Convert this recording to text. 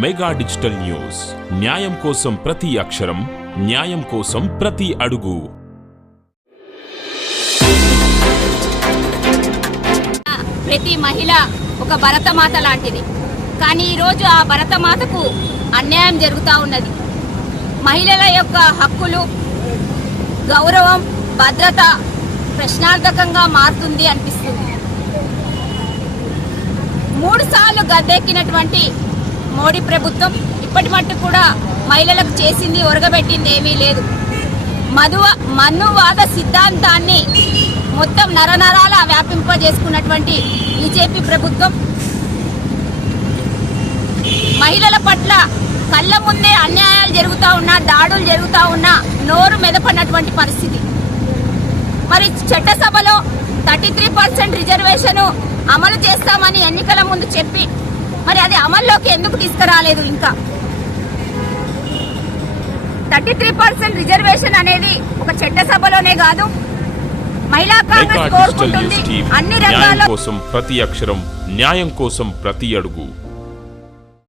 Mega digital news, న్యాయం కోసం ప్రతి అక్షరం, న్యాయం కోసం ప్రతి అడుగు. ప్రతి మహిళ ఒక భరతమాత లాంటిది. కానీ ఈరోజు ఆ భరతమాతకు అన్యాయం జరుగుతూ ఉన్నది. మహిళల యొక్క హక్కులు, గౌరవం, భద్రత ప్రశ్నార్థకంగా మారుతుంది అనిపిస్తుంది. 3 సార్లు గద్దెక్కినటువంటి మోడీ ప్రభుత్వం ఇప్పటి మట్టు కూడా మహిళలకు చేసింది, ఒరగబెట్టింది ఏమీ లేదు. మనువాద సిద్ధాంతాన్ని మొత్తం నరనరాల వ్యాపింపజేసుకున్నటువంటి బీజేపీ ప్రభుత్వం మహిళల పట్ల కళ్ళ ముందే అన్యాయాలు జరుగుతూ ఉన్నా, దాడులు జరుగుతూ ఉన్నా నోరు మెదపన్నటువంటి పరిస్థితి. మరి చట్టసభలో 33% రిజర్వేషన్ అమలు చేస్తామని ఎన్నికల ముందు చెప్పి మరి అది అమల్లోకి ఎందుకు తీసుకురాలేదు? ఇంకా 33% రిజర్వేషన్ అనేది ఒక చట్టసభలోనే కాదు, మహిళా కాంగ్రెస్ కోరుకుంటుంది అన్ని రంగాల్లో కోసం ప్రతి అక్షరం, న్యాయం కోసం ప్రతి అడుగు.